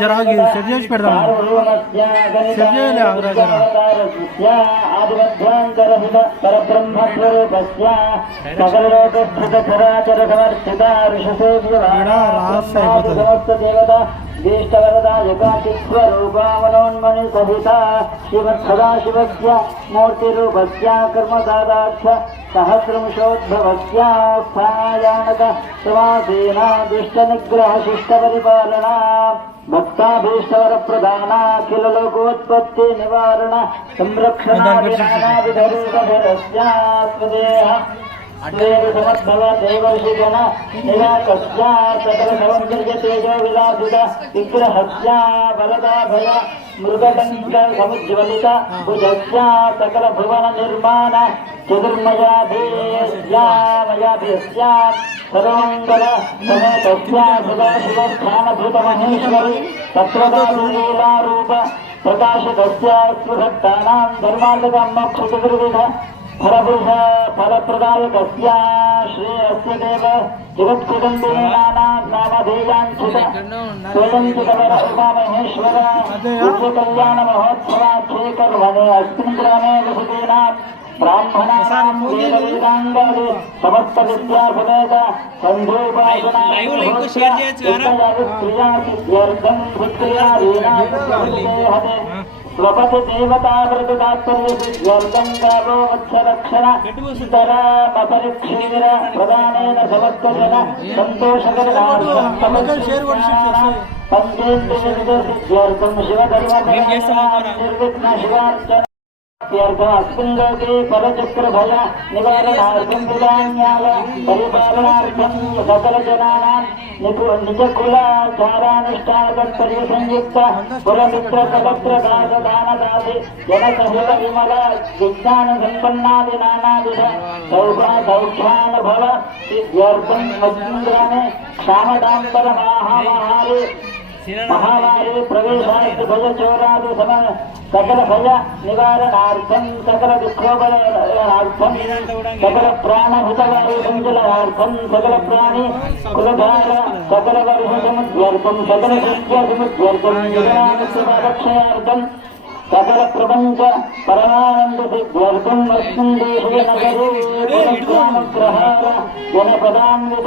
జరాగి set చేసి పెడదాం set చేయాలి ఆగ్రా జరా రాస్తే అయిపోతుంది ज्येष्ठवरदायकाचित्स्वरूपावनोन्मणि सहिता श्रीमत्सदाशिवस्य मूर्तिरूपस्य कर्मदादाख्य सहस्रंशोद्भवस्य स्थायानक समासेना दुष्टनिग्रह शिष्टपरिपालना भक्ताभीष्टवरप्रदाना किल लोकोत्पत्ति निवारण संरक्षणाभिधानाभिधरूपधरस्यास्मदेह समद्भव देवर्षिगण निराकस्या सकल सौन्दर्य तेजो विलासित विग्रहस्या वरदाभय मृगडङ्क समुज्ज्वलित भुजस्या सकल भुवन निर्माण चतुर्मयाधीस्या मयाधीस्या सर्वमङ्गल समेतस्या सदाशिवस्थानभूत महेश्वरी तत्त्वदारूप प्रकाशितस्या स्वभक्तानां धर्मार्थकामोक्षचतुर्विध फलपुरुष फलप्रदायकस्य श्रेयस्य देव जगत्कुटुम्बिनानां नामधेयाञ्चित स्वयञ्चितवर उमामहेश्वर कल्याण महोत्सवाख्ये कर्मणे अस्मिन् ग्रामे वसतीनां ब्राह्मणानां वेदवेदाङ्गादि समस्त विद्यासमेत सन्धोपासनार्थं स्वपति देवतावृततात्पर्यसिद्ध्यर्थं कालो मत्स्यरक्षण तरामपरिक्षीर प्रदानेन समस्तजन सन्तोषकरणार्थं पञ्चेन्द्रियसिद्ध्यर्थं शिवधर्मनिर्विघ्न शिवार्चन अस्मिन् लोके परचक्रभय निवारणार्थं विधान्याय परिपालनार्थं सकलजनानां निजकुलाचारानुष्ठानकर्तव्यसंयुक्त पुरमित्रकलत्रदासदानदासि जनसहित विमल विज्ञानसम्पन्नादि नानाविध सौख्यानुभव सिद्ध्यर्थं अस्मिन् ग्रामे क्षामदाम्बरमाहामहारे महावारे प्रवेशार्थ भय चोरादि समय सकल भय निवारणार्थं सकल दुःखोपनार्थं सकल प्राणभूतवायु संचलनार्थं सकल प्राणी कुलधार सकल वर्ष समुद्ध्यर्थं सकल सत्य समुद्ध्यर्थं जगन्नाथार्थं सकल प्रपंच परमानंद सिद्ध्यर्थं अस्मिन् देशे नगरे ग्रामग्रहार जनपदान्वित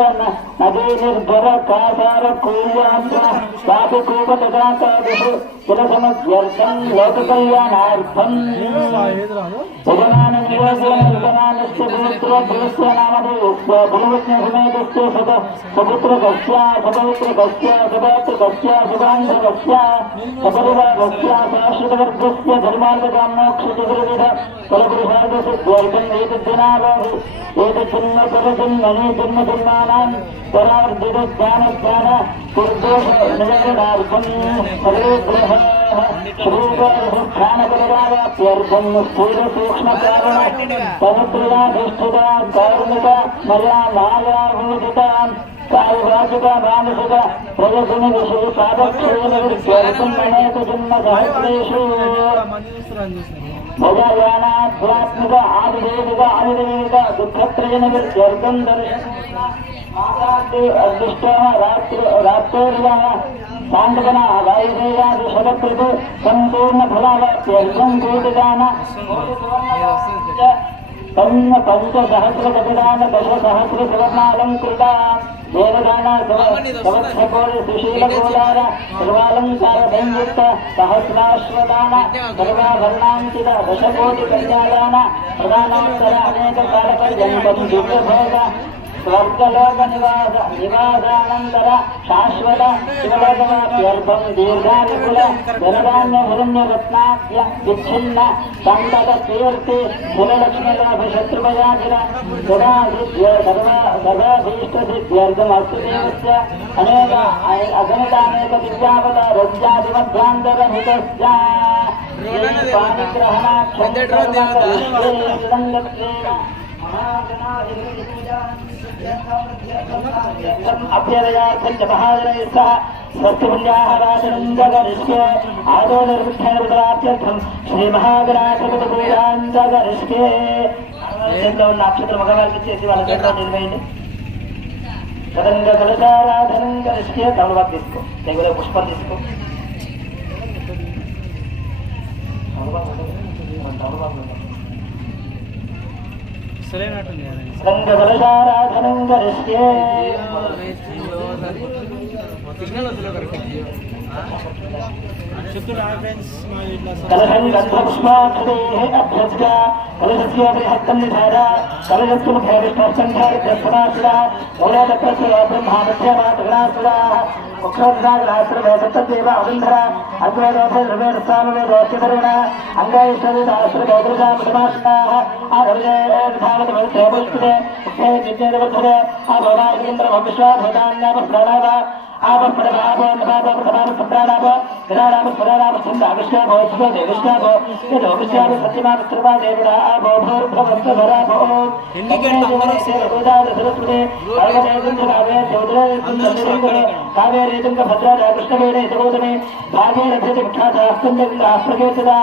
नदी निर्भर कासार कूल्यात्र स्वापि कूपतटाकादिषु जलसमध्यर्थं लोककल्याणार्थं यजमाननियोजननिर्गमानस्य पुत्रस्य नामधेयस्य भूविष्णुसमेतस्य सपुत्रकस्य सपौत्रकस्य सपात्रकस्य सुगान्धकस्य सपरिवारस्य शाश्वतवर्गस्य धर्मार्थकामोक्षचतुर्विध फलपुरुषार्थसिद्ध्यर्थं एतज्जनाभावि एतज्जन्म परजन्मनि जन्मजन्मानां परावर्तितज्ञानज्ञान निर्दोषनिवारणार्थं सर्वेभ्यः श्रीकार्यस्थानपरिवाराप्यर्थं स्थूलसूक्ष्मकारण पवित्रयाधिष्ठिता कारुणिक मया मायाभूतिता कायवाचिक मानसिक प्रजसुनि विषये पादक्षेणवित्यर्थं अनेकजन्मसहस्रेषु भजयानाध्यात्मिक आदिदेविक आदिदेविक दुःखत्रयनिवृत्त्यर्थं दर्शनादिष्टः रात्रोर्यः सान्त्वना वायुदेवादिशतकृतु सम्पूर्ण फलावाप्यर्थं कोटिदान पंचसहस्रकपिदान दशसहस्रसुवर्णालङ्कृता देवदान सवत्सकोटि सुशीलगोदार सर्वालङ्कार संयुक्त सहस्राश्वदान सर्वाभरणाङ्कित दशकोटिकन्यादान प्रदानोत्तर अनेककालपर्यन्तं दिव्यभोग स्वर्गलोक निवासानंतर शाश्वत शिवलोकवाप्यर्थं दीर्घानुकूल धनधान्यभरण्यरत्नाद्य विच्छिन्न संतत कीर्ति कुललक्ष्मीलाभ शत्रुभयाजिन सदाभीष्टसिद्ध्यर्थम् अस्तुदेवस्य अनेक अगणितानेक विद्यापद रज्जादिमध्यान्तरहितस्य अभ्यदयार्थं च महाजनैः सह स्वस्तिपुण्याः वाचनं जगरिष्ये आदौ निर्विघ्ननिर्विघ्नार्थं श्रीमहागणाधिपतिपूजां जगरिष्ये ఉన్న అక్షత్ర మగవారికి చేసి వాళ్ళ చేతిలో నిలవేయండి సదంగ కలశారాధనం కలిస్తే తమలపాకు తీసుకో, లేకపోతే పుష్పం తీసుకో. సదంగ కలశారాధనం కలిస్తే కలశం గంధపుష్పాక్షరే అభ్యస్య కలశస్య బృహత్తం నిధార కలశస్య ముఖే విష్ణుసంధారిత్యస్మాసుర మూలదత్తస్య బ్రహ్మామధ్యమాతగణాసుర ముఖ్యోద్ధాగణాసురవేసత్తదేవ అవింధర అద్వైతోపేదస్వామివేదోస్యధరుణ అంగైశ్వర్యదాసురగౌదృగామృతమాసురాः ఆరవిజయధావతమవిత్రేపుష్పితే ముఖ్యే జిజ్ఞేదవర్ధనే ఆ భోగాయింద్ర విశ్వాభూతాన్యాపస్ప్రణావ ఆపస్ప్రభావో నభావో ప్రభావ సంప్రాణావో విరారామ స్వరారామ ఛంద అవిష్టాభో శుభో దేవిష్టాభో యదో విష్టాభో సత్యమాన సర్వా దేవరా ఆభో భూర్భవంతధరాభో సరస్వతే అర్వదేంద్రకావే చౌద్రే కావేరేతుంగ భద్రాజా కృష్ణవేణే సగోదమే భాగేరథ్యతి ముఖ్యాశాస్త్రంగ ఆస్ప్రకేతదా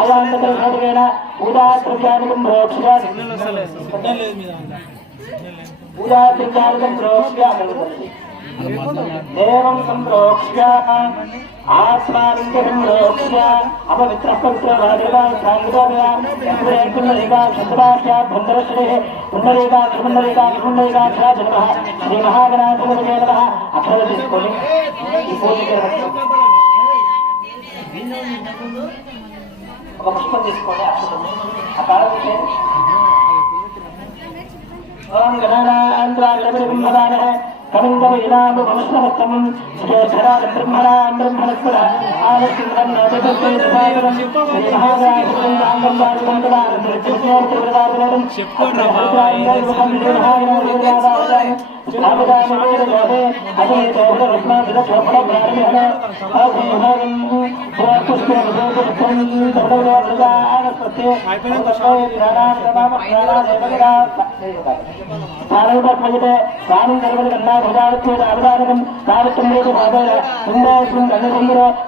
ఆయాంతకల్పేణ ఊదాత్రవ్యానికం ప్రోక్ష్యా ఊదాత్రవ్యానికం ప్రోక్ష్యా దేవం సంప్రోక్ష్య ఆస్మానం సంప్రోక్ష్య శ్రీ మహాగణాధిపతయే నమః. అక్షర తీసుకొని ఈ పూజకి ఒక పుష్పం తీసుకొని అక్షరం ఆ కాలం ఓం గణానాంద్రాగణపతింహదానః కవిందవైనామవమస్నవత్తమం శ్రేధరాజ బ్రహ్మణాం బ్రహ్మణస్పద ఆలస్యంద్రం నోదకస్వేదసాగరం శ్రీ మహాగణాధిపతింగాంగం వాసువంతనారం త్రిచిజ్ఞేత్రివృదాపదం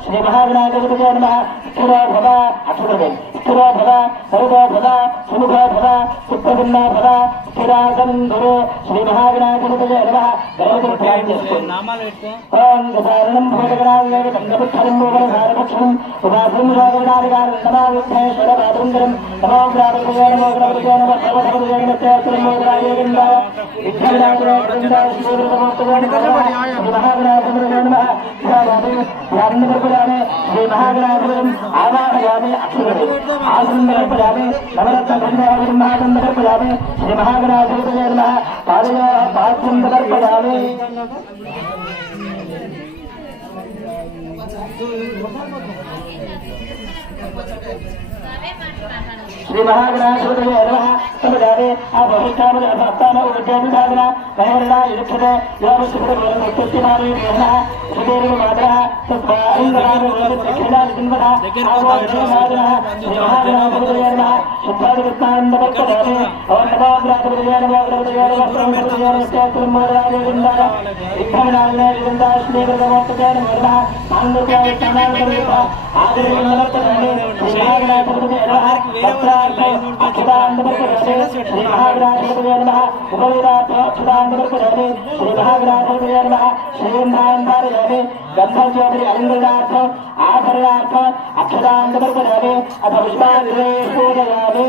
శ్రీ మహాగణాధిపతయే నమః. స్థిరో భవ అక్షుభవ స్థిరో భవ సర్వో భవ సుముఖో భవ సుప్రసన్నో భవ స్థిరాసనందురో శ్రీ మహాగణాధిపతయే నమః. ఓం గజాననం భోగగణాదేవ కంగపుచ్చరం మూలసారపక్షం ఉపాసం రాగణాదికారం నమావిఘ్నేశ్వర పాదృందరం నమో గ్రామపతయే నమో గ్రామపతయే నమో సర్వసర్వపతయే నమో గ్రామపతయే విఘ్నాయ విఘ్నవినాశనాయ గోవిందాయ శ్రీగురుతమోత్తమే శ్రీ మహాగణాధిపతయే నమః. ధ్యానపర్పయామి శ్రీ మహాగణాధిపతిం ఆవాహయామి అక్షుభవే ఆసనంపర్పయామి నవరత్నపర్పయామి శ్రీ మహాగణాధిపతయే నమః. పాదయో పాద్యంపర్పయామి శ్రీ మహాగణాధిపతయే నమః. సమజాతే ఆ బహిష్టామద అభక్తాన ఉజ్జామిధాగన కహరణ ఇరుక్షతే యోగశుభ్రవరముత్పత్తిమానే నమః. సుదేవ మాతరః తస్మాయింద్రాయ దక్షిణాదిన్వః ఆవాహయామః. శ్రీ మహాగణాధిపతయే నమః. శుద్ధాదికృష్ణానందపర్పయామి ఓం నమో గ్రామపతయే నమో గ్రామపతయే నమో గ్రామపతయే నమో విఘ్నాయ విఘ్నాయ శ్రీగురుతమోత్తమే నమో నమః. ఆనందకాయ జ్ఞానానందరూప ఆదిర్వన్నపర్పయామి శ్రీ మహాగణాధిపతయే నమః. అక్షుతాంతపర్పయామి శ్రీ మహాగణాధిపతయే నమః. ఉపవేదాక్షుతాంతపర్పయామి శ్రీ మహాగణాధిపతయే నమః. శ్రీంధాంధారయామి గంధజ్యోతి అలంకరణార్థం ఆభరణార్థం అక్షతాంతపర్పయామి అథ పుష్పాంజలే పూజయామి.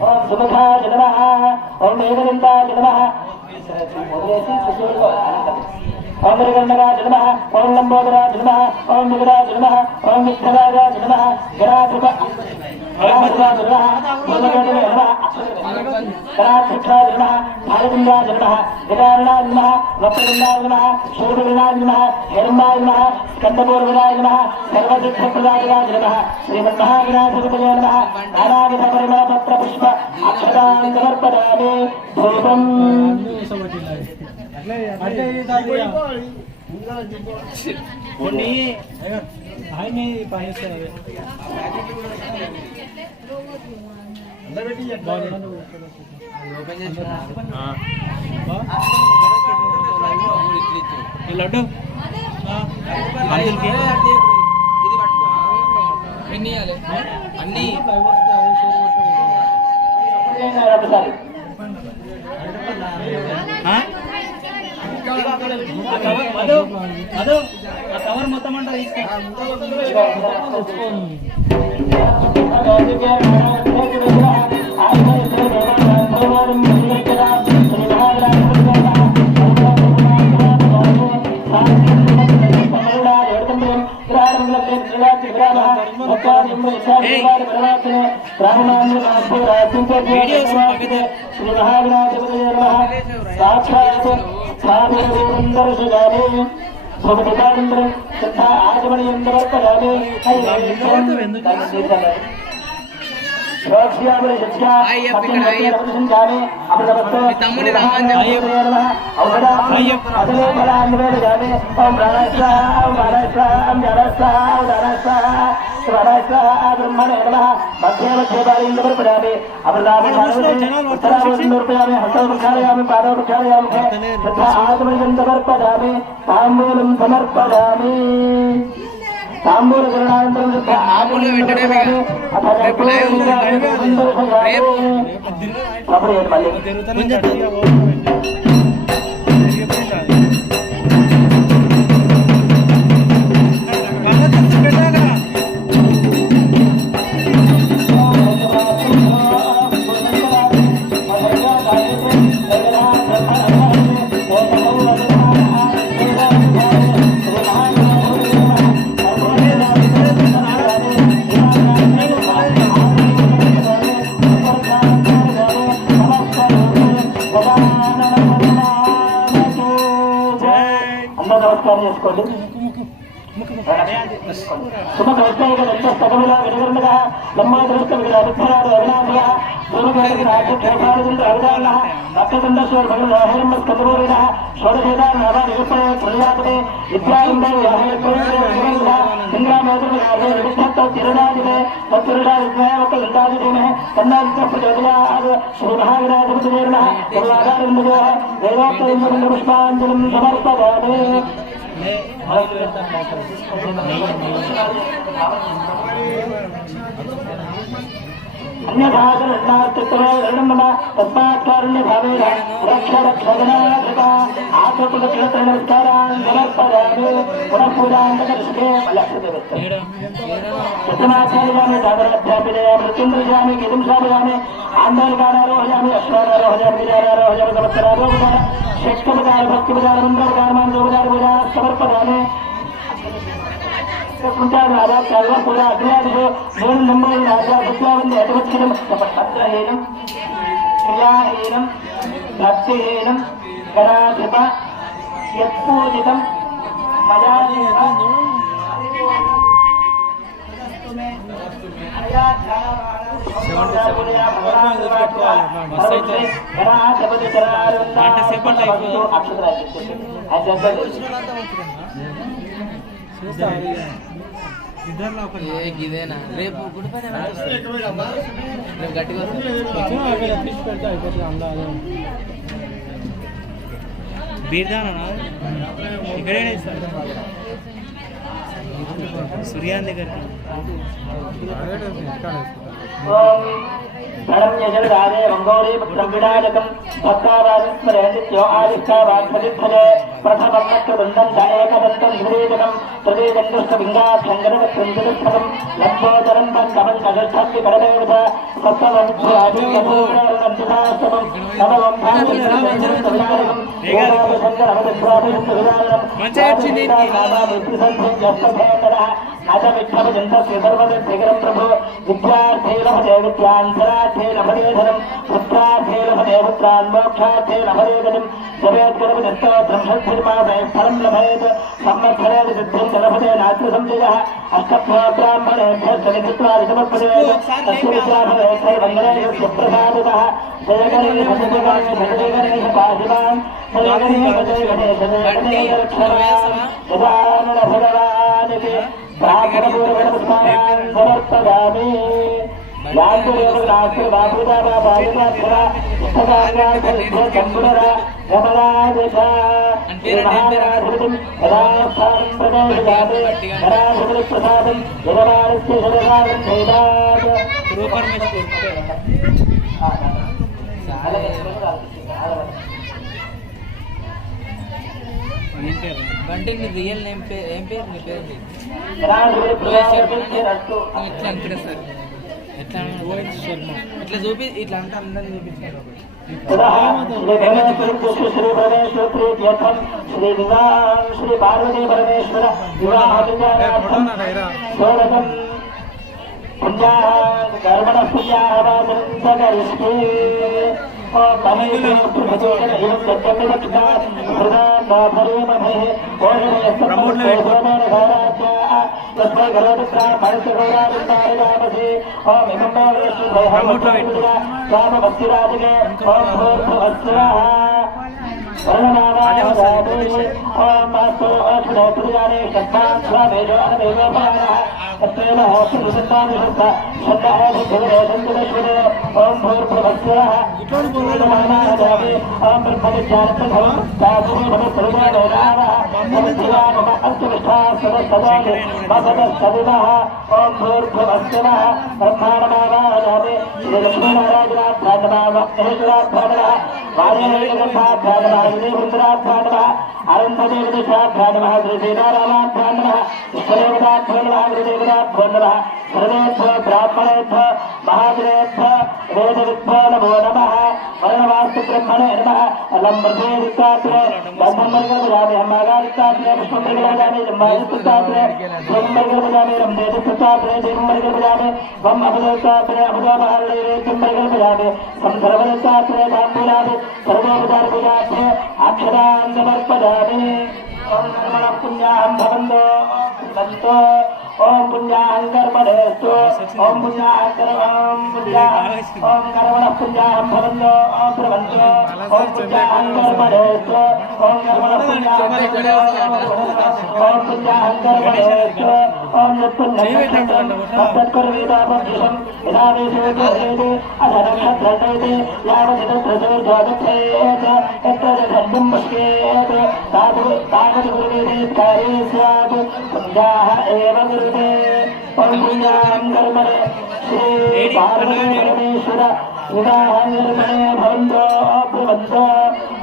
ఓం సుముఖాయ నమః. ఓం ఏకదంతాయ నమః. ఓం మృగండరాజ నమః. ఓం లంబోదరాజ నమః. ఓం మృగరాజ నమః. ఓం విఘ్నరాజ నమః. గణాధిప గణాధిపతి నమః. భూమగణపతయే నమః. గణాధ్యక్షాయ నమః. భారతంగాయ నమః. గజాననాయ నమః. వక్రతుండాయ నమః. శూర్పకర్ణాయ నమః. హిరణ్యాయ నమః. స్కందపూర్వజాయ నమః. సర్వసిద్ధప్రదాయాయ నమః. శ్రీమన్మహాగణాధిపతయే నమః. నానావిధ పరిమళపత్ర పుష్ప అక్షతాన్ సమర్పయామి. ధూపం లడ్డు అన్ని ఒక్కసారి కవర్ మొత్తం అంటే తమ్ముని రామాంజ తాంబూలం సమర్పయామి తాంబూల నమస్కారం చేసుకోండి. శుభ వైజ్ఞానిక ఎంత స్థగముల విడగండగా బ్రహ్మాదృష్ట అభిప్రాయాలు అభినాశగా సూర్యకాళ భక్తదండేశ్వర భగవాన్ స్కందూరిన షోడశేత నిరుపడే విద్యారంభ తిరునాదినే తత్పురుషా విజ్ఞానక లింగాదినే కన్నాదిజ్యోతియాదు శ్రీ మహావిరాజపతిర్ణ దేవోక్త పుష్పాంజలిం సమర్పయామి. अन्यभागरत्नात्तमेव तस्मात्कारुण्य भावेन रक्षरक्षगणाधिप आत्मपुरक्षणस्कारान् समर्पयामि पुनः पूजान्तकर्षके लक्ष्यदेवस्यमाचार्यामि सागराध्यापिनयामि मृत्युञ्जयामि गीतं श्रावयामि आन्दोलकानारोहयामि अश्वानारोहयामि विजयारोहयामि समर्पयामि षट्कपदार भक्तिपदार मन्त्रपदार मानसोपदार पूजा समर्पयामि. पूरा अग्नियादिषु मूल नम्बर राजा विद्यावन्ति अतिवत्सरं पत्रहीनं क्रियाहीनं भक्तिहीनं गणाधिप यत्पूजितं मया ఇదేనా రేపు గుడిపైన గట్టిగా బీర్దానా ఇక్కడేనా ఇస్తారు సూర్యాన్ దగ్గరికి प्रणम्यजलदाने मंगोली पुत्रविनायकं भक्तावादिस्मरेन्द्यो आदिष्टावात्मदिद्धले प्रथमन्नक्रबन्धं च एकदन्तं ध्रुवेदनं तृतीयचन्द्रष्टबिङ्गाभ्यङ्गरवत्रञ्जलिस्थलं लम्बोदरं पञ्चमं चतुर्थं कडमेव सप्तमं नवमं भागवतं प्रभु विद्यार्थी लभते विद्यान्तरार्थी लभते धनं पुत्रार्थी लभते पुत्रान् मोक्षार्थी लभते गतिं जवेद्गुरुविदत्तोत्तरं फलं लभेत् संवत्सरेण सिद्धिं च लभते नात्र संशयः अष्टभ्यो ब्राह्मणेभ्यः सनिकृत्वादि समर्पयेत् तस्य विद्याभवेत् सर्वमङ्गलैः प्रसादितः जयगणे भजगणे भजगणे पाशिवान् जयगणे भजगणे जयगणे रक्षणान् यदानन भगवानिति प्रार्थनपूर्वकं समर्पयामि. यान्तु बाबुदा बाबुदा इष्टदात्रा गमनादिशा महाराजं रास्थानं प्रदेशजाते राजप्रसादं यजमानस्य शरणां भेदात् బంటి నీ రియల్ నేమ్ పేరు ఏం పేరు నీ పేరు ఎట్లా అనుకుంటే సార్ ఎట్లా రోహిత్ శర్మ ఇట్లా చూపి ఇట్లా అంటే అందరిని చూపించారు శ్రీ పార్వతీ పరమేశ్వర कर्मण ओम पुण्यां कर्मणेस्तु ओम पुण्यां कर्मण पुण्यां भवन्तो ओम प्रवन्तो ओम पुण्यां कर्मणेस्तु ओम कर्मण पुण्यां ओम पुण्यां कर्मणेस्तु ओम पुण्यां तत्कर्मेदापद्यं यदावेशोदेते अधनक्षत्रते यावदिदत्रतो जातथेत एतदधर्मं पश्येत तावत् गुरुवेदे कार्ये स्यात् पुण्याः एव गुरुवे ओम पुण्यां कर्मणे श्री पार्वती परमेश्वर विवाहनिर्मणे भवन्तो प्रवन्तो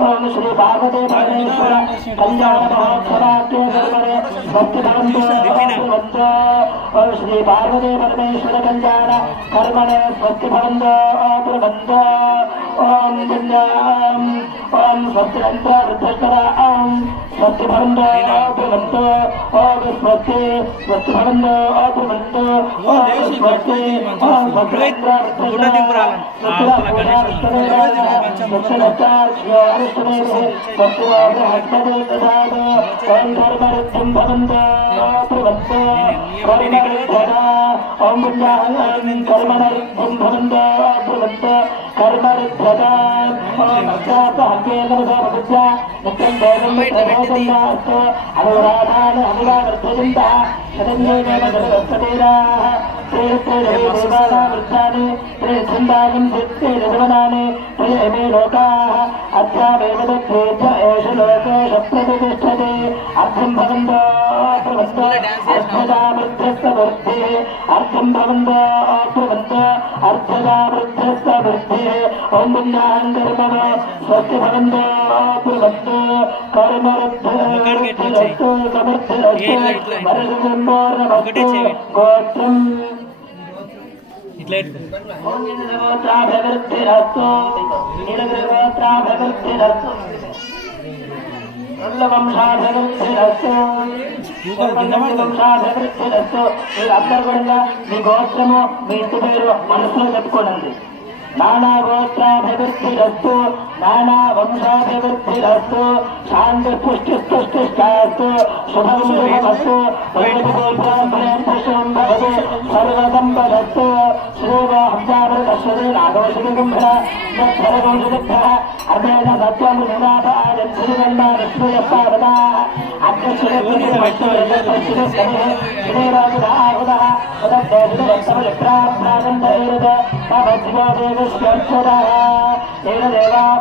ओम श्री पार्वती परमेश्वर कल्याण महोत्सवाख्ये कर्मणे भक्ति भवन्तो प्रवन्तो ओम श्री पार्वती परमेश्वर कल्याण कर्मणे स्वस्ति भवन्तो प्रवन्तो ओम पुण्यां ओम स्वस्तिरन्तो वृद्धस्तर ओम स्वस्ति भवन्तो प्रवन्तो ओम स्वस्ति स्वस्ति भवन्तो प्रवन्तो ओम स्वस्ति ओम भद्रेन्द्र మీ గోత్రము మీ ఇంటి పేరు మనసులో చెప్పుకోనండి. నానా గోత్రాభివృద్ధిరస్తు నానా వంశాభివృద్ధిరస్తు శాంతి పుష్టి స్తుష్టిష్టాస్తు శుభం శుభమస్తు భవతి సర్వసంపదస్తు శ్రీవాహంసావృతశ్వరీ నాగోషికుంభ నక్షరగోషిభ్య అర్ధేన సత్వం నినాదాయ శ్రీరంభాశ్రయపాద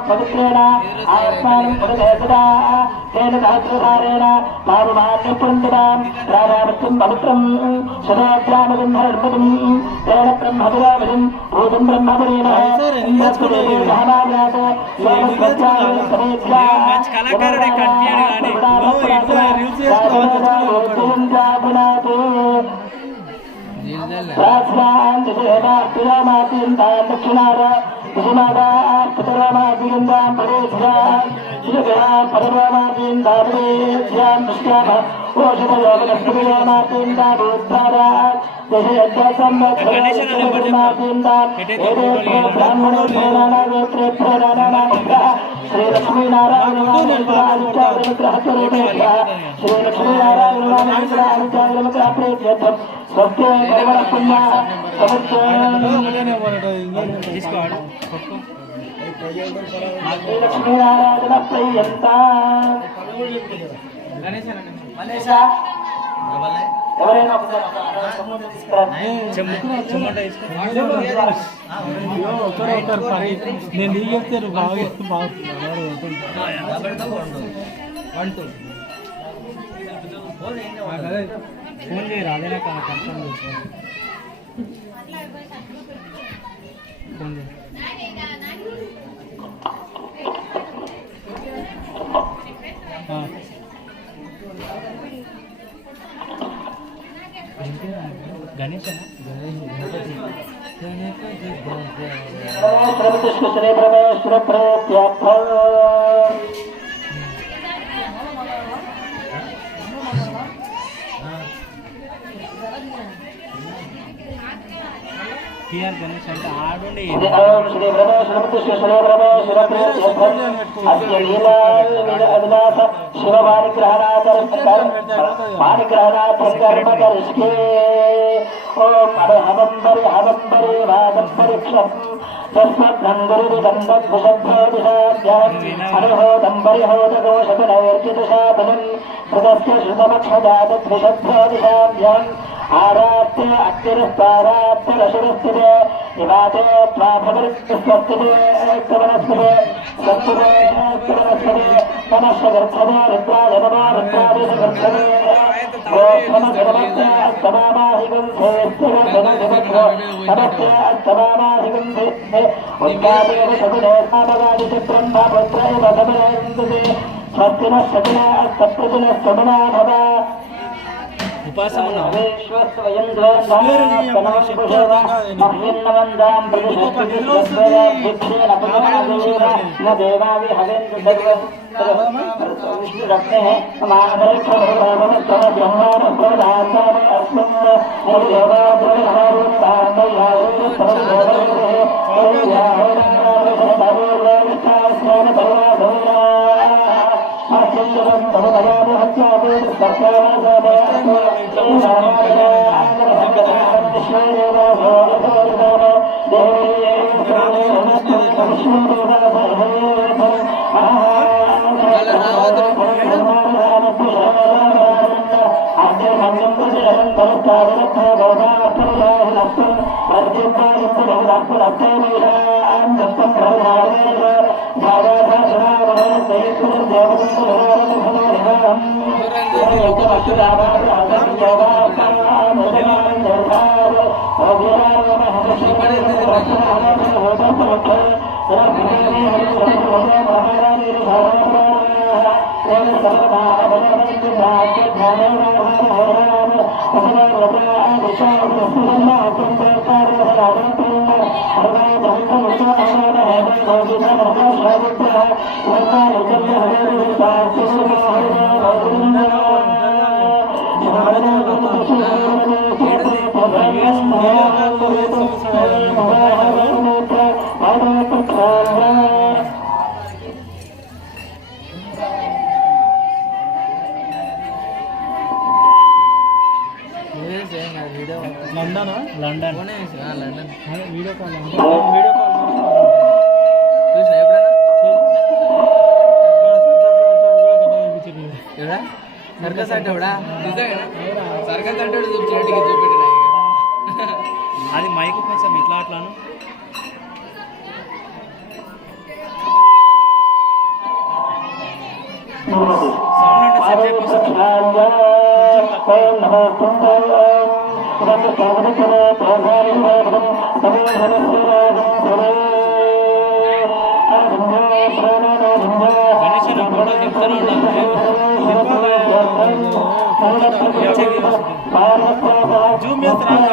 పవిత్రేణ ఆత్మానం तेन सहस्रधारेण मारुमान्यपुरन्दतां राजावृत्तं पवित्रं सदाग्रामगन्धर्वं तेन ब्रह्मपुरावलिं भूतं ब्रह्मपुरेण महाभारत కళాకారుడే కట్టియాడు దక్షిణారా శ్రీ లక్ష్మీనారాయణ స్వస్తి లక్ష్మీనారాయణ ప్రియంత ఎవరైనా నేను నీకు చెప్తాను బాగా ఫోన్ చేయరా అదే నాకు కన్ఫర్మ్ చేస్తాను ఫోన్ చేయ గణేష్ శ్రీ పరమేశ్వర ప్రత్యర్థ టిఆర్ గణేష్ అంటే ఆడుండి శ్రీ పరమేశ్వర అస్య లీలా అవిలాస శివ పారిగ్రహణాత్ కర్మ కరిష్కే ఓం హవంబరి హవంబరి వాదంబరిక్షం తస్మద్నందరి అనుహోదంబరిహోదకోశకనైర్జితశాపనం ప్రదస్య శృతమక్షజాతద్విషద్భోదిశాభ్యాం ఆరాత్య అత్తిరస్తారాత్యరశురస్థితే నివాతే త్వాభవరిస్వస్థితే వనస్పతే సత్తుతే వనస్పతే మనశ్చగర్భదే రుద్రాయ నమో రుద్రాదేశగర్భదే నమస్తే అస్తమామాహిగంధే నమస్తే అస్తమామాహిగంధే ఉద్గాదేవ సగుణే సామగాది బ్రహ్మపుత్ర ఇవ సమయంతుతే స్వస్తిన సగుణ సప్రజన శ్రవణా భవ ఉపాసన रखते हैं London London video call circus అంటే కూడా నిజంగా సర్కస్ అంటే చూపించినట్టుగా చూపెట్టిన అది మైకు కొంచెం ఇట్లా అట్లాను జూమ్ చేస్తారా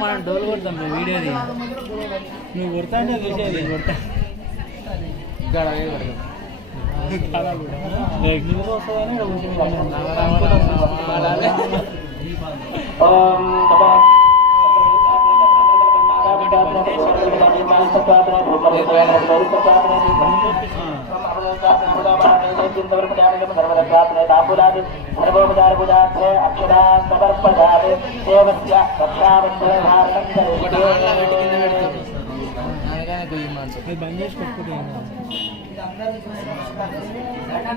మనం డోలు కొడతాం వీడియోది నువ్వు కొడతా అంటే చూసేది కొడతా బంద్ చేసి పెట్టుకుంటే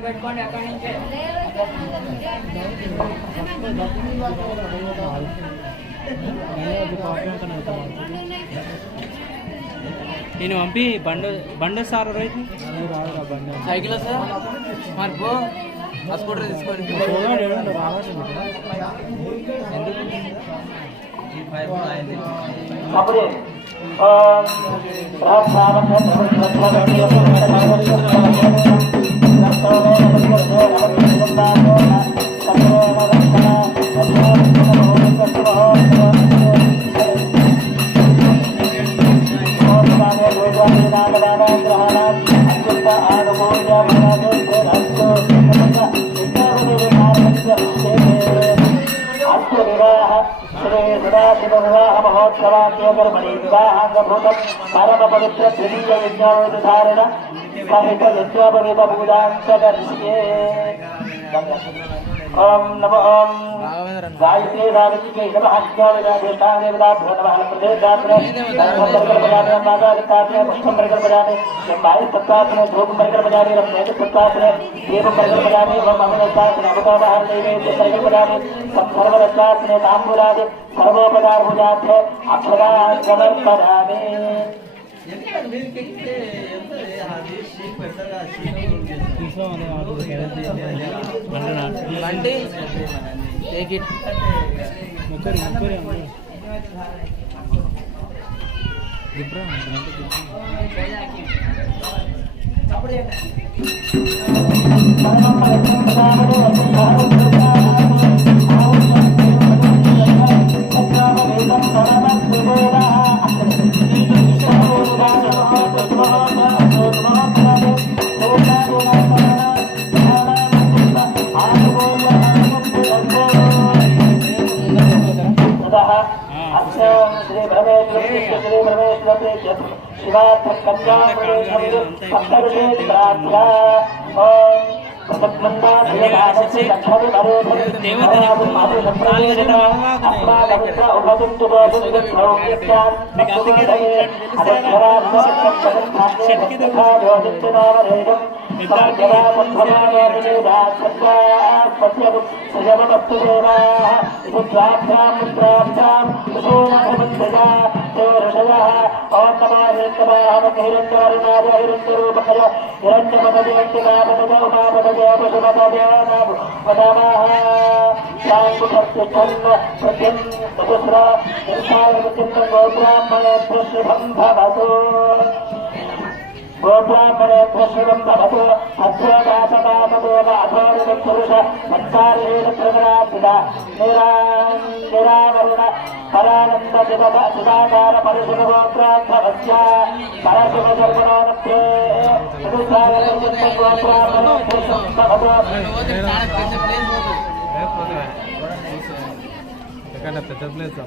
పెట్టుకోండి అక్కడి నుంచే నేను పంపి బండి సార్ రైతు సైకిల్ సార్ మరి పో హాస్పిటల్ తీసుకొని परम पवित्र तृतीय विज्ञान साहित्य विद्यापरित भूदांतकर्षिये ओम नमो ओम गायत्री रामजी नमः ज्ञानदेवता देवता नमः प्रदेशात्रे धर्मकर बजाने मातापिता पुष्पकर बजाने बाई सत्तात्रे धूपकर बजाने रत्नेज सत्तात्रे देवकर बजाने व ममनतात्रे अवतार देवी सर्व बजाने सर्व रत्नात्रे तांबूलादि सर्वोपकार भुजात्रे अक्षरा समर्पयामि take it शिवार्थं कन्यामृषं सप्तऋषे प्रार्थना गोब्राह्मणेभ्यः शुभं भवतु अध्वदातकामदेव अघोरपुरुष मत्कार्येण प्रगणापिता निरावरुण परानन्द सुधाकार परशुभगोत्रार्थवस्य परशुभजर्मणोनप्रे పెద్ద ప్లేస్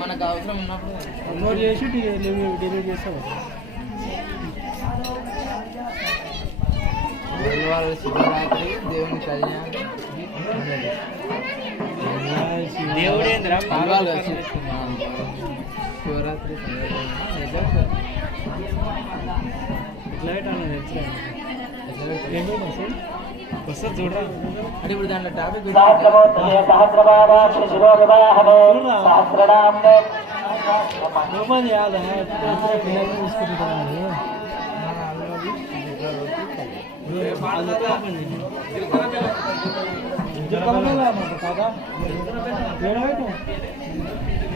మనకు అవసరం ఉన్నప్పుడు అప్లోడ్ చేసి డిలీట్ చేస్తావు. శివరాత్రి దేవుని కళ్యాణం దేవుడేంద్ర శివరాత్రి వస్తుంది చూడరా అంటే ఇప్పుడు దాంట్లో టాపిక్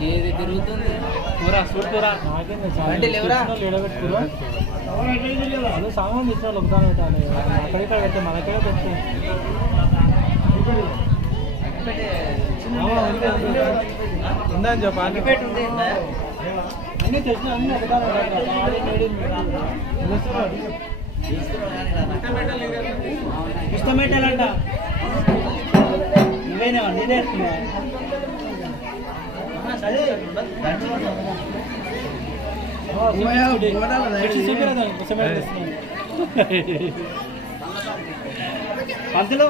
ఏది తిరుగుతుంది అదే సామాన్ ఇచ్చిన ఒకదాని పెట్టాలి అక్కడిక్కడ పెడితే మనకే పెట్టి ఉందని చెప్పాలి అన్నీ తెచ్చిన అన్నీ ఒకదాని ఇష్టం పెట్టాలంట ఇవేనా నేనే పంతులు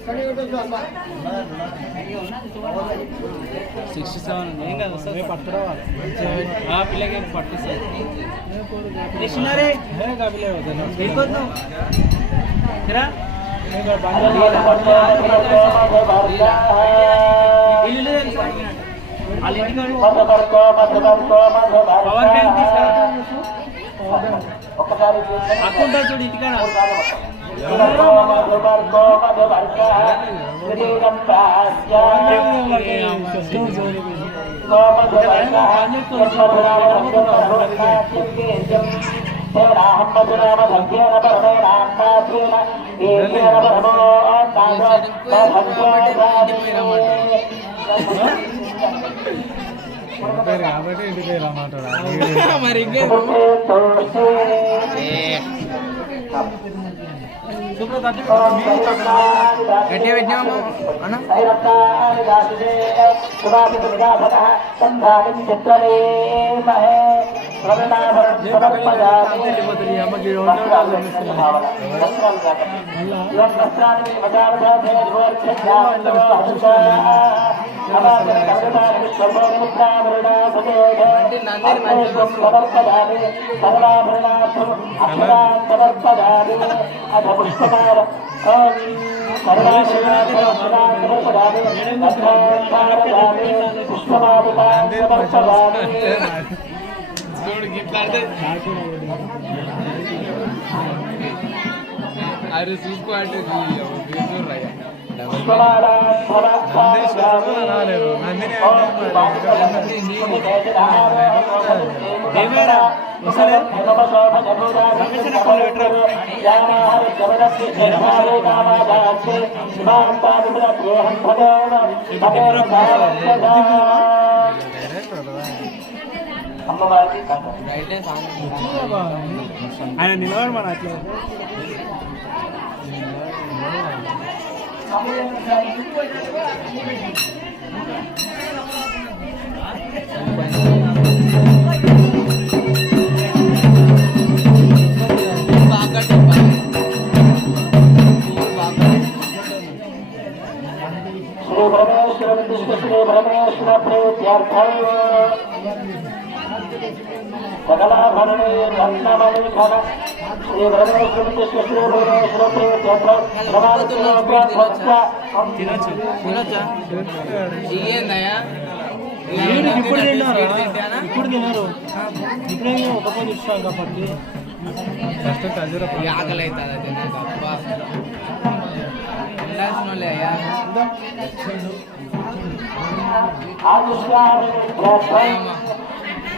67 ఏం కాదు సార్ పట్టురా ఆ పిల్లకి పట్టిస్తారు కృష్ణరే హే కబిలే వదన బిల్కొద్దు కిరా నేను బండి ఇల్లు తెలుసా అలింటికి పవర్ బ్యాంక్ తీసుకురా అకౌంట్ చూడు ఇంటికాడ కాబట్టి ఇంటికి రమ్మంటాడు మరి గట్టిగా పెట్టినామా అన్న అరే చూసుకో అంటే ఆయన నిలబడి మన అట్లా ఇప్పుడు తిన్నారు ఇప్పుడే ఒక పని ఇస్తాం కాబట్టి ఫస్ట్ ఆకలి అవుతుంది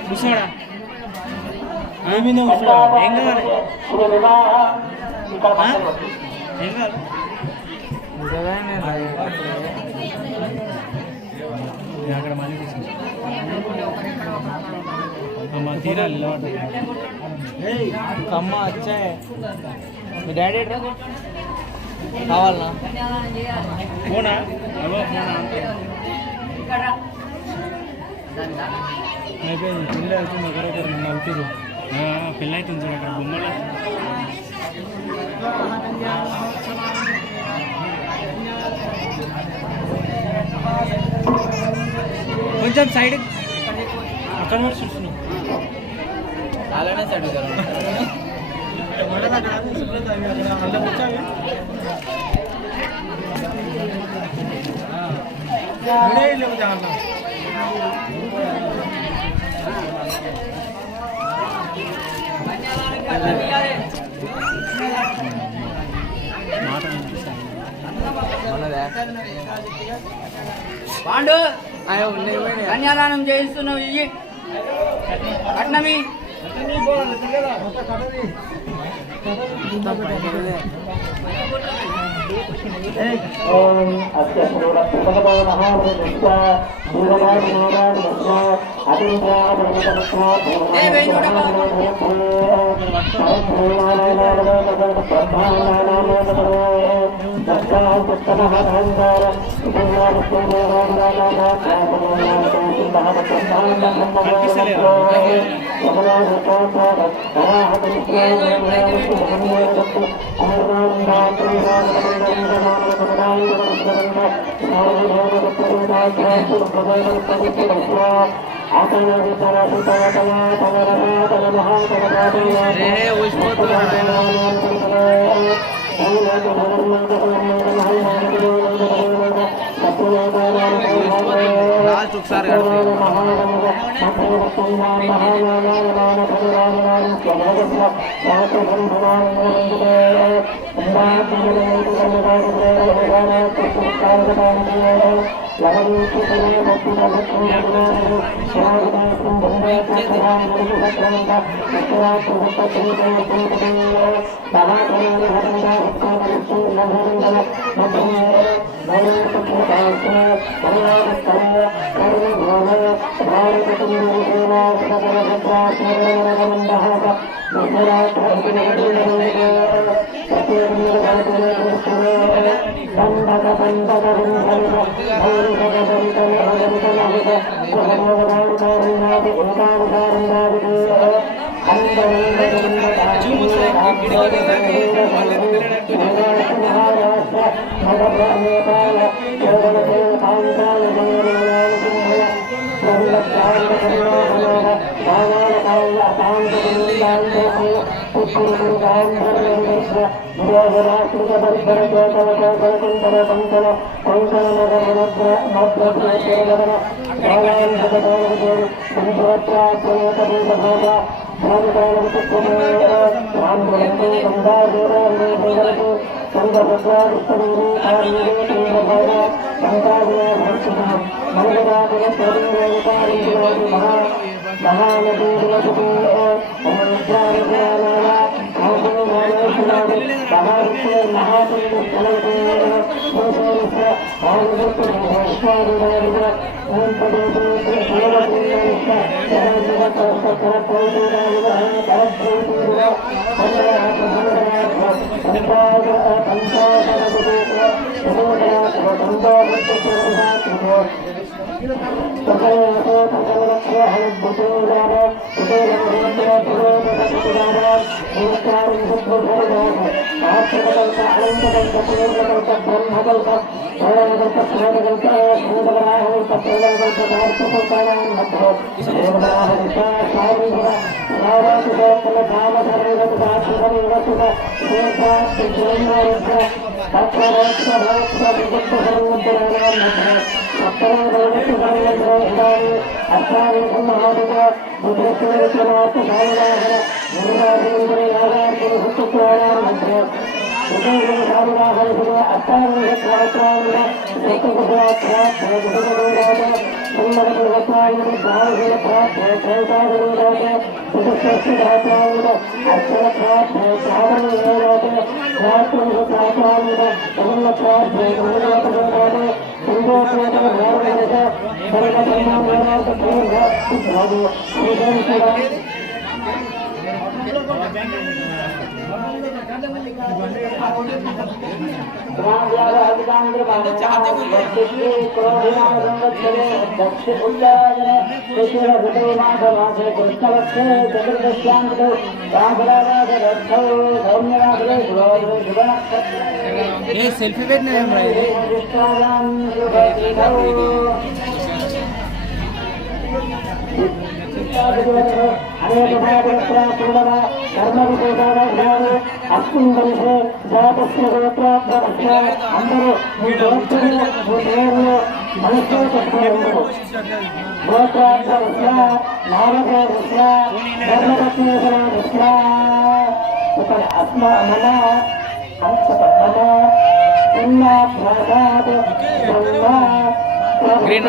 కూర్చోడా ఏం కావాలి ఏం కావాలి అక్కడ మళ్ళీ అమ్మ తీరాలి అమ్మ వచ్చా మీ డాడీ ఎట్రా కావాలనా ఫోనా అయిపోయింది పెళ్ళి అవుతుంది ఒకరొకరు నలుగురు పెళ్ళి అవుతుంది చూడ అక్కడ బొమ్మల కొంచెం సైడ్ అక్కడ కూడా చూస్తున్నాం అలానే సైడ్ పాండు కన్యాదానం చేయిస్తున్నావు ఇవి కట్నమి Thank you. Selfie page green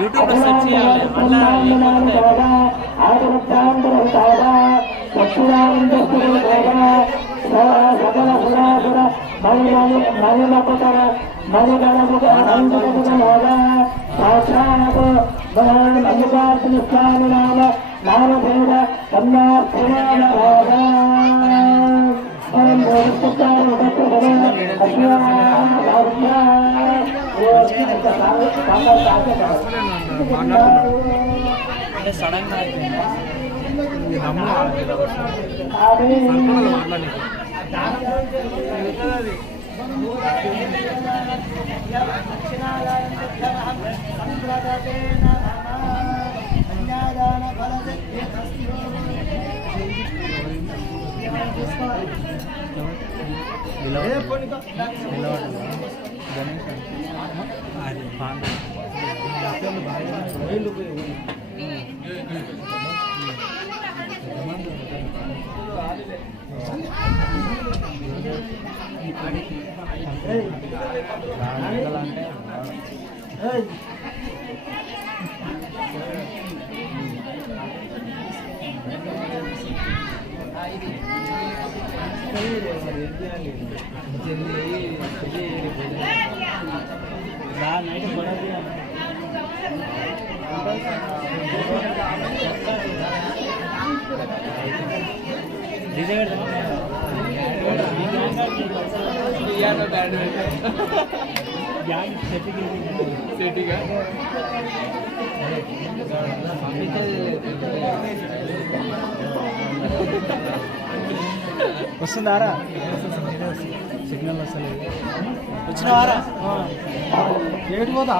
YouTube లో సెర్చ్ చేయాలి సడన్ గా వస్తుందారా సిగ్నల్ వస్తలేదు వచ్చినవారా ఏడు పోతా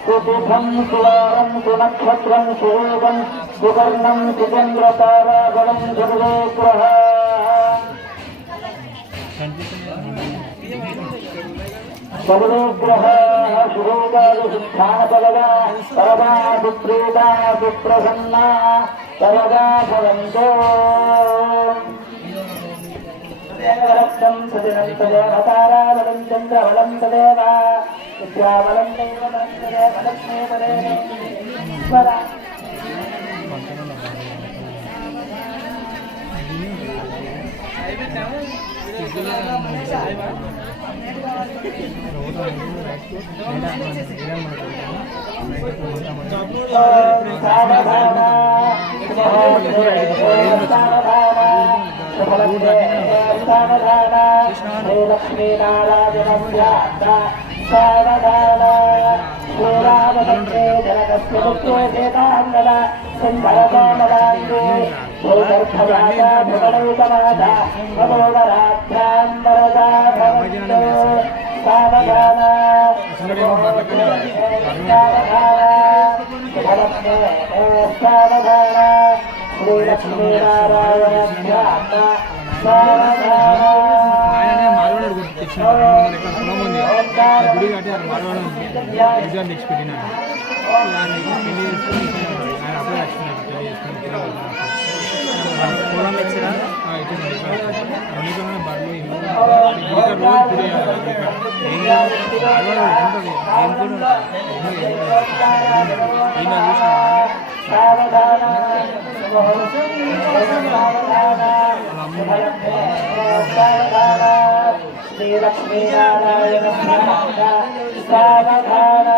सुखं सुवारं सुनक्षत्रं सुयोगं सुवर्णं सुचन्द्रताराबलं सर्वेग्रह सर्वेग्रह शुभोगादिसिद्धानफलदा परदा सुप्रीता सुप्रसन्ना परदा भवन्तो रक्तं सदिनं तदेव ताराबलं चन्द्रबलं तदेव विद्याबलं दैवबलं तदेव लक्ष्मीबलेन ईश्वरा గుడి కట్టారు మార్వాడు ఎగ్జామ్ తెచ్చిపెట్టిన అప్పుడే పొలం తెచ్చినా శ్రీ లక్ష్మీనారాయణ సావధాన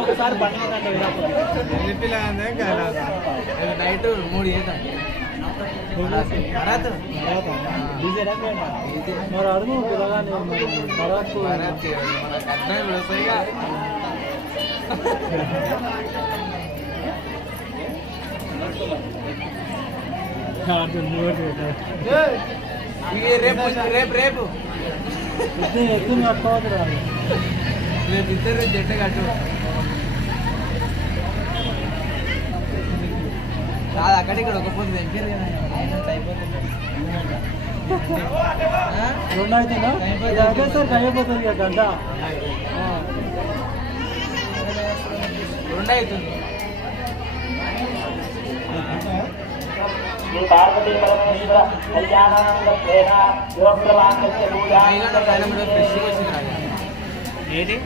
ఒకసారి బండి నైట్ 3 చేద్దాం మరి అడుగు పిల్లగానే భరత్ రేపు రేపు రేపు ఎత్తు కట్టుకోవద్దు రేపు ఇద్దరు జట్టు కట్టు కాదు అక్కడ ఇక్కడ ఒక పొద్దు తెంపారు కదా అయిపోతుంది 2 అవుతుందా ఒకేసారి అయిపోతుంది ఇక గంట 2 అవుతుంది శ్రీ పార్వతీ పరమేశ్వర కళ్యాణానంద యోగప్రవాహస్య పూజా ఏది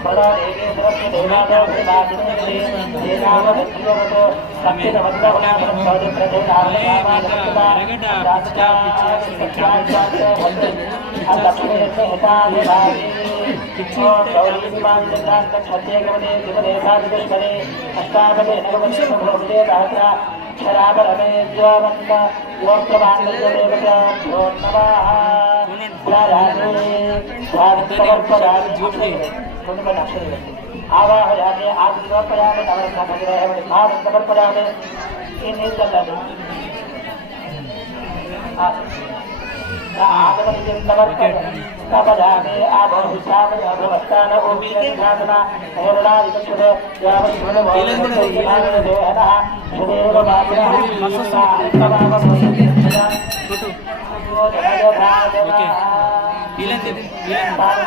సదా దేవేశ్వరస్య దేవాదోస్య దాసిని దేనామదత్యోరతో సక్షితవద్దవనామన సౌదిప్రదే आवाहयामि आदिवर्पयामि नवरत्नभद्रयामि भावं समर्पयामि इन्हीं चलते आगमनिं समर्पयामि तपदामि आभोहिष्यामि अभवस्तान ओमिनादना हेरणादिकक्षुरे यावद्गुणमोहनदेहनः सुदेव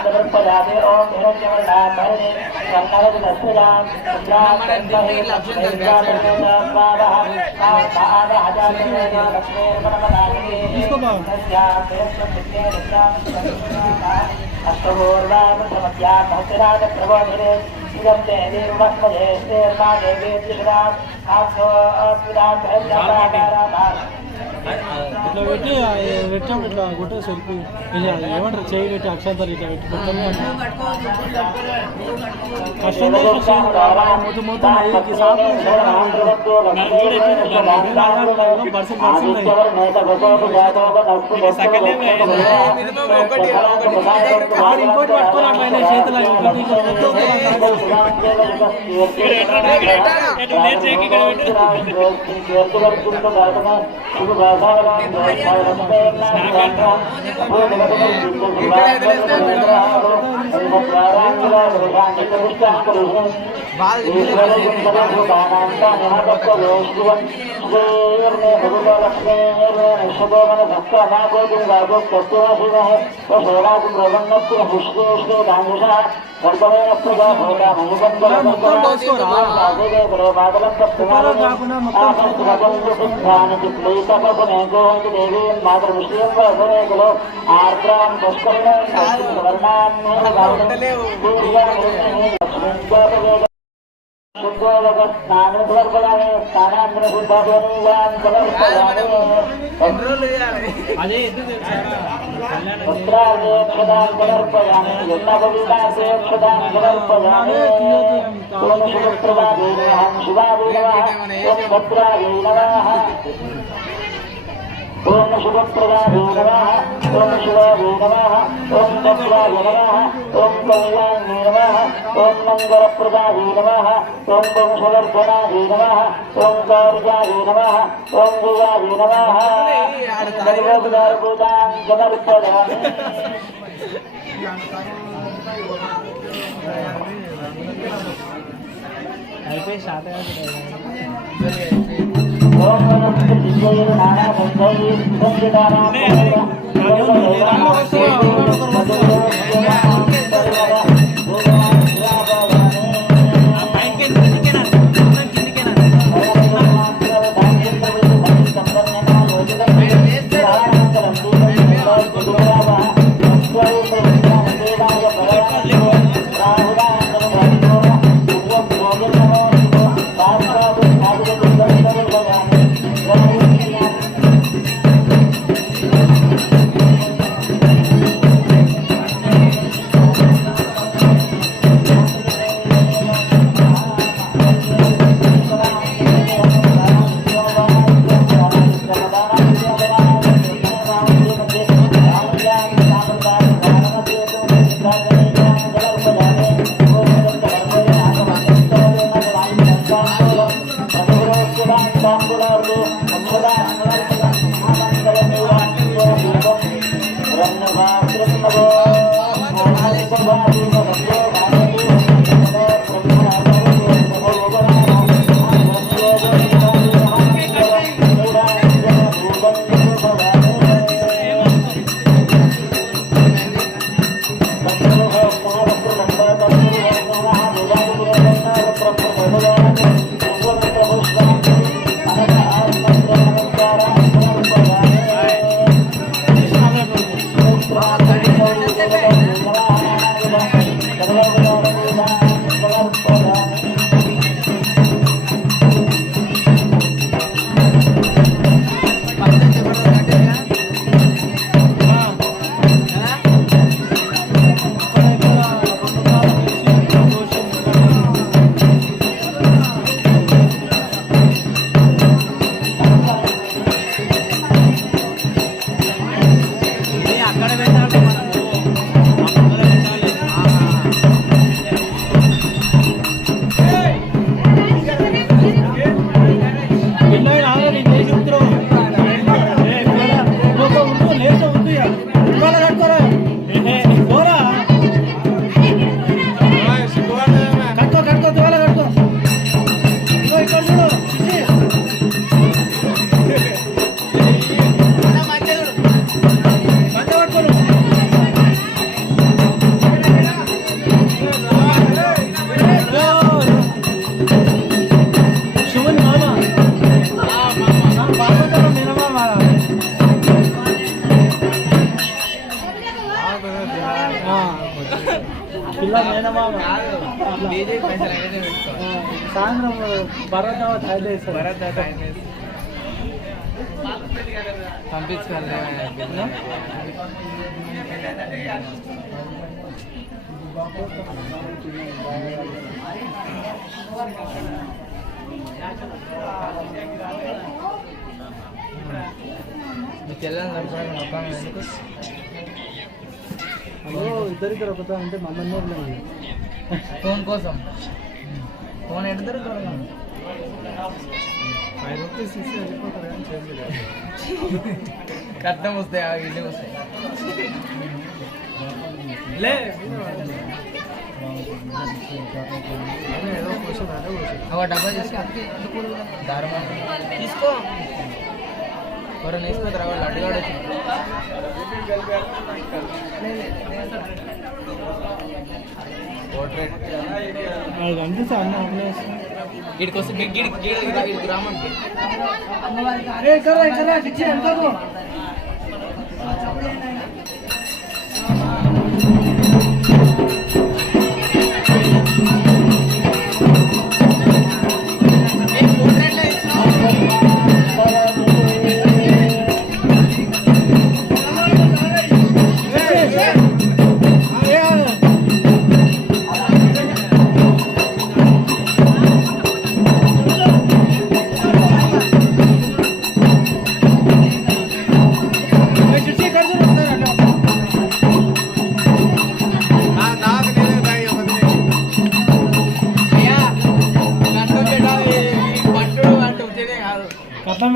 समर्पयामि ओम हिरण्यवर्णाभरणे कर्णरजनस्त्रजां अष्टमोर्वामसमस्यां भक्तिराज प्रबोधिरे इदं ते देवमस्मये स्तेर्मा देवे त्रिशदाम् आप्सो अस्मिदां भैर्यापाकारामान् ఇట్లా పెట్టి పెట్టినప్పుడు ఇట్లా కొట్టే సెల్ఫీ ఏమంటారు చేయి పెట్టి అక్షంతలు ఇట్లా పెట్టి కష్టం ఇంకోటి పట్టుకొని అట్లా చేతులు అదే ఎందుకు ओम शुभप्रदाय नमः ओम शिवाय नमः ओम भद्राय नमः ओम कल्याणाय नमः ओम मंगलप्रदाय नमः ओम वंशवर्धनाय नमः ओम गौरजाय नमः ओम विजयाय नमः सर्वोपचार पूजां समर्पयामि అయిపోయి స్టార్ట్ ओम नमः शिवाय नाना बंधै संविदानां పిల్ల మేనమామ సాయంత్రం భరత్ అయితే పంపించుకోవాలి. మీ చెల్లెలు నడుపుకోవడానికి మొత్తం ఎందుకు ఇద్దరికి ఒకతా అంటే మమ్మల్ని ఫోన్ కోసం ఫోన్ ఎడతారు ₹5 ఇస్తే వెళ్ళిపోతారు కానీ చేయలేదు. కట్నం వస్తాయి ఆ ఇంటికి వస్తాయి లే ఒక డబ్బా చేసి దారం తీసుకో ఎవరైనా వేసుకుంటారు వాళ్ళు అడ్డుగాడు వచ్చి పోర్ట్రేట్ కనిపిస్తా అన్న వీడికి వస్తే గ్రామానికి కట్నం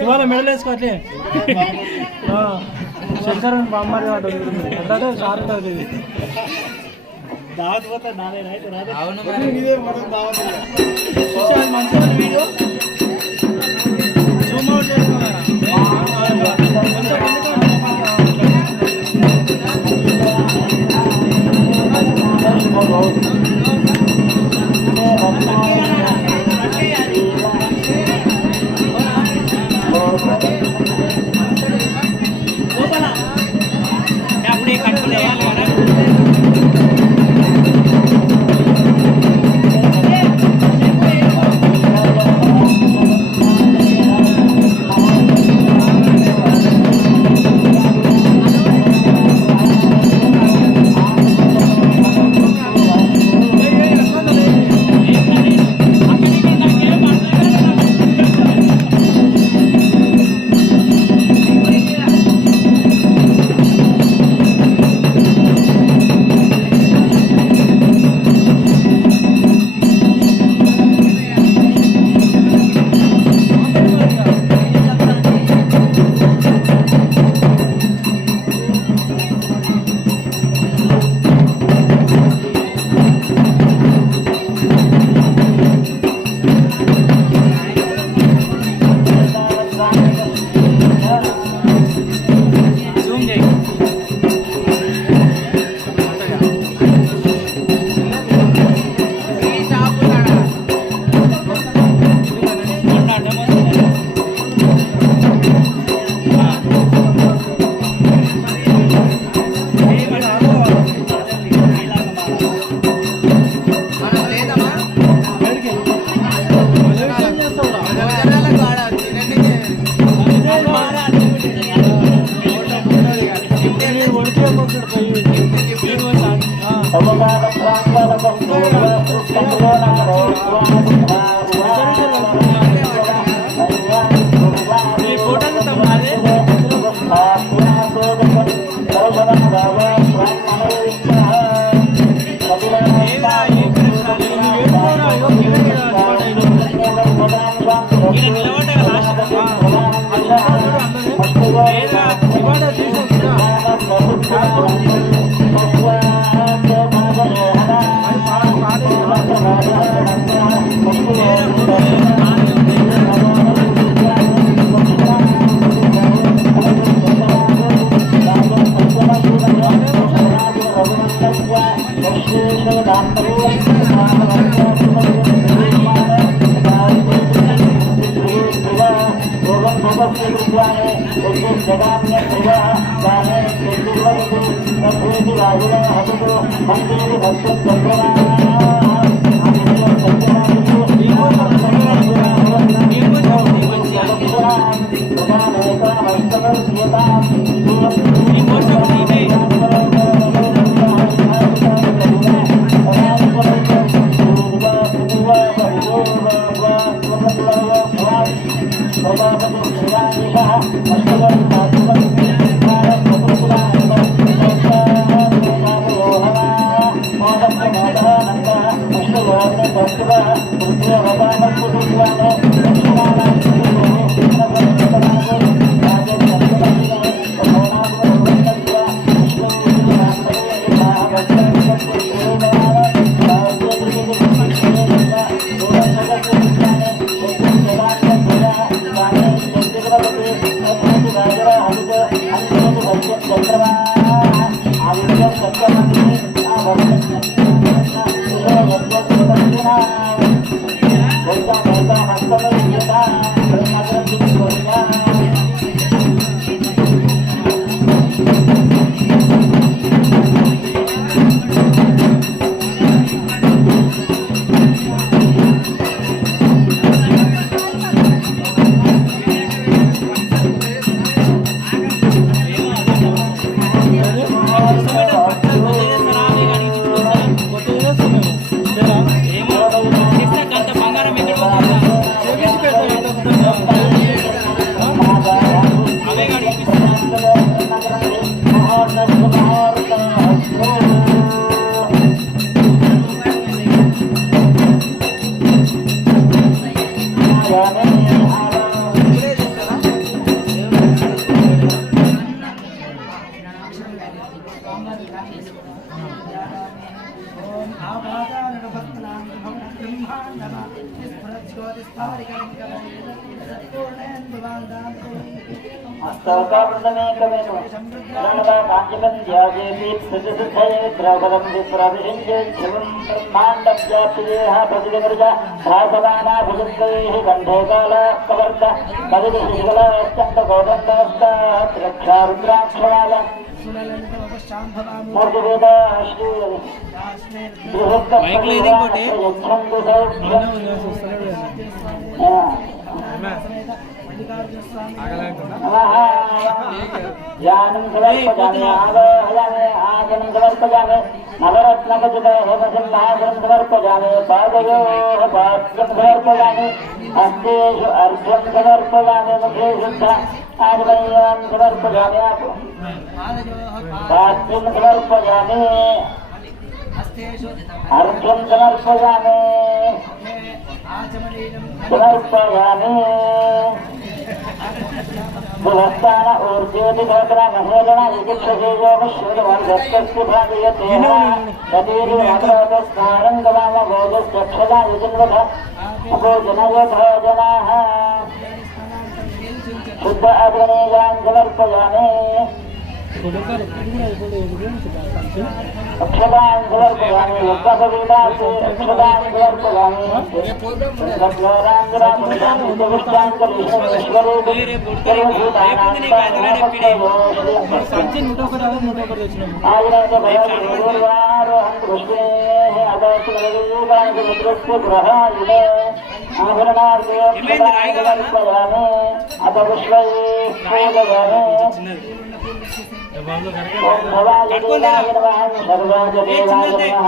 ఇవాళ మెడల్ వేసుకోవట్లే శంకర్ బామ్మారి అంటే సార్ ఉంటుంది ఇది దావత్ పోతా నాదే ఇదే మంచిగా వీడియో జూమ్ అవుట్ చేసుకున్నారా అప్పుడే కట్టుకోవాలి ఓం భవాయ దేవాయ నమః సర్వాయ దేవాయ నమః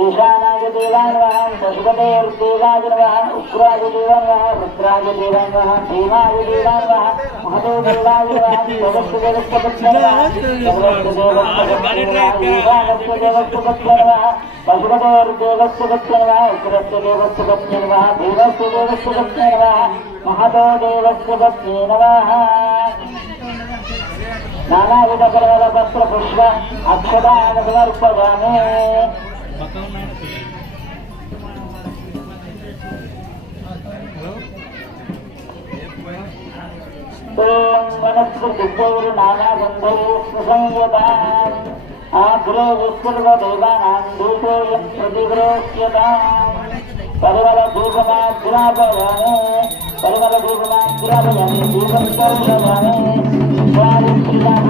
ఈశానాయ దేవాయ నమః పశుపతేర్దేవాయ నమః ఉగ్రాయ దేవాయ నమః రుద్రాయ దేవాయ నమః భీమాయ దేవాయ నమః మహదో దేవాయ నమః జగత్సు జగత్పతయ నమః జగత్సు జగత్పతయ నమః ఈశానస్య జగత్పతయ నమః పశుపతేర్దేవస్య నమః ఉగ్రస్య దేవస్య నమః భీమస్య దేవస్య నమః మహదో దేవస్య నమః నానావిధ కలవల పత్ర పుష్ప అక్షదాన సమర్పయామి ఓం వనస్పతిర్దేవి నానాగంధైః సంయతాం ఆగ్రే విష్ణుర్వదేవానాం దూతోయం ప్రతిగృహ్యతాం పరిమళ ధూపమాగ్రాపయామి పరిమళ ధూపమాగ్రాపయామి దీపం కర్షయామి స్వామి శ్రీరామ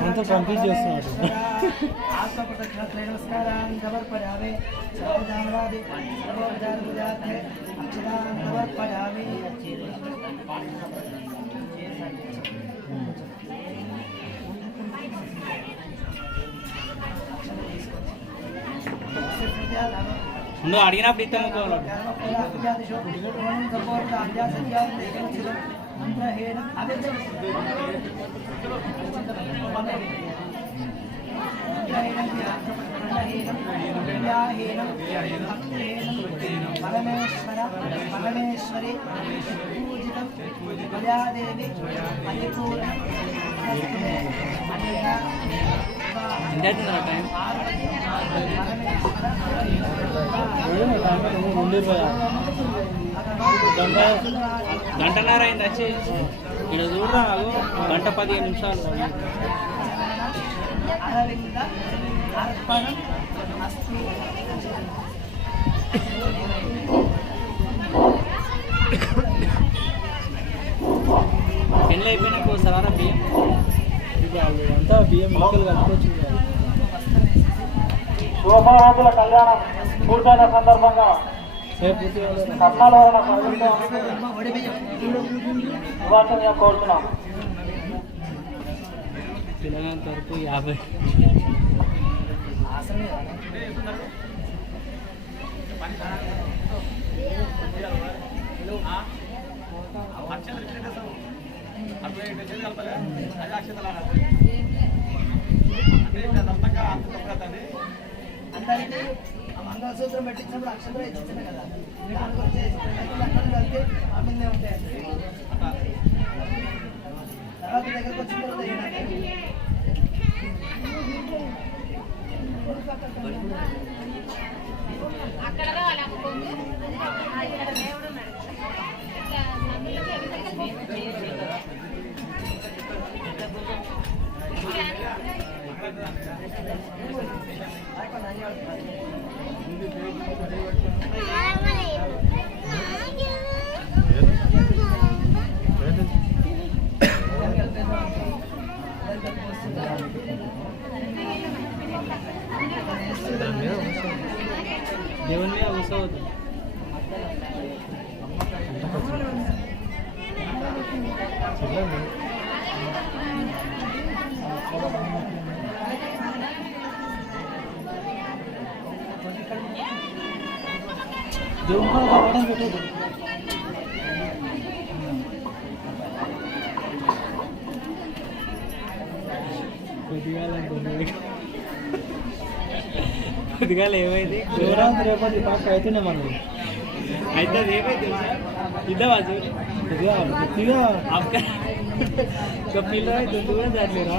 అంతా కన్ఫ్యూజ్ చేస్తున్నాడు. నువ్వు అడిగినప్పుడు ఇస్తాము పరమేశ్వర పరమేశ్వరి పూజితం ప్రజాదేవి పరిపూర్ణ టైం గంటన్నర అయింది వచ్చి ఇక్కడ చూడరా గంట 15 నిమిషాలు. అరవింద అర్పణం అస్తు. పెళ్ళి అయిపోయినాక ఒకసారి బియ్యం అంతా బియ్యం మొక్కలు కలుపుకోవచ్చు. శోభావతుల కళ్యాణం పూర్తయిన సందర్భంగా పద్నాలుగు కోరుతున్నాం. తెలంగాణ తరపు 50. అందరికీ మంగళసూత్రం పెట్టించినప్పుడు అక్షంతలు ఇచ్చింది కదా దాని గురించి అక్షంతలు కలిపి ఆ మీదే ఉంటాయండి. తర్వాత దగ్గరకు వచ్చిన తర్వాత ఏంటంటే అక్కడ కావాలి అమ్ముకోండి ఇక్కడ దేవుడు ఉన్నాడు దేవుని మీద కూర్చోవద్దు. దేవుని కావడం పెట్టేది కొద్దిగా ఏమైంది శివరాత్రి రేపటి పాట అయితేనే మనది అయితే అది ఏమైంది తెలుసా? ఇద్దామా చూడు కొద్దిగా గట్టిగా ఒక పిల్ల అయితే కూడా దాట్లేరా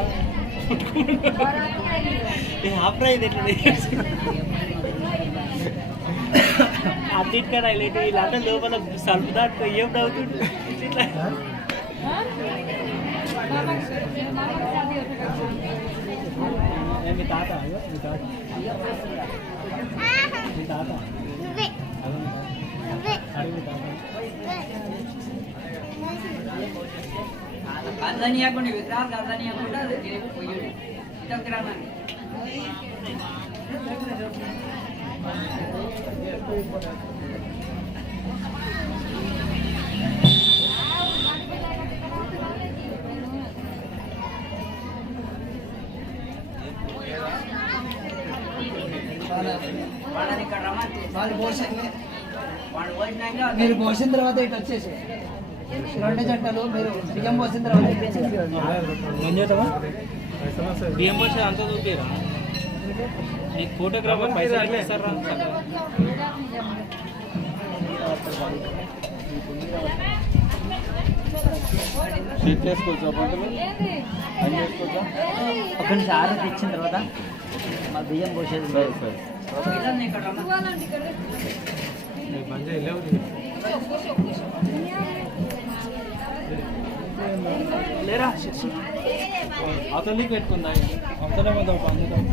ఆపరా ఇది ఎట్లా అది ఇక్కడ ఇలాంటి వీళ్ళంతా లోపల సల్పు దాటుకో ఏం అవుతుంది ఇట్లా మీ తాత అయ్యో మీ తాత మీ తాత అడిగి మీ తాత అర్ధనీయకుండా విగ్రహాలు అర్ధనీయకుండా పోయాడు ఇతర వాళ్ళని ఇక్కడ రమ్మంటే వాళ్ళు పోషండి వాళ్ళు పోయినాక మీరు పోసిన తర్వాత ఇటు వచ్చేసి రెండు జంటలు మీరు బియ్యం పోసిన తర్వాత ఏం చేద్దామా బియ్యం పోసి అంతా చూపిరా నీకు ఫోటోగ్రాఫర్ పైసలు ఇస్తారా షీట్ చేసుకోవచ్చా పంటలు పని చేసుకోవచ్చా ఒక నుంచి ఆరు ఇచ్చిన తర్వాత మా బియ్యం పోసేది సరే ఇక్కడ రమ్మ నీకు పని చేయలేవు లేరా అవతలికి పెట్టుకుందా అవతలే మీద అందుతాం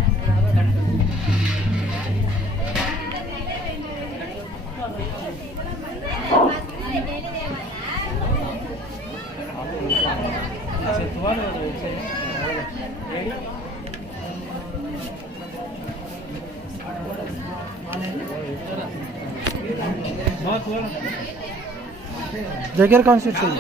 దగ్గర కాన్స్టిట్యూషన్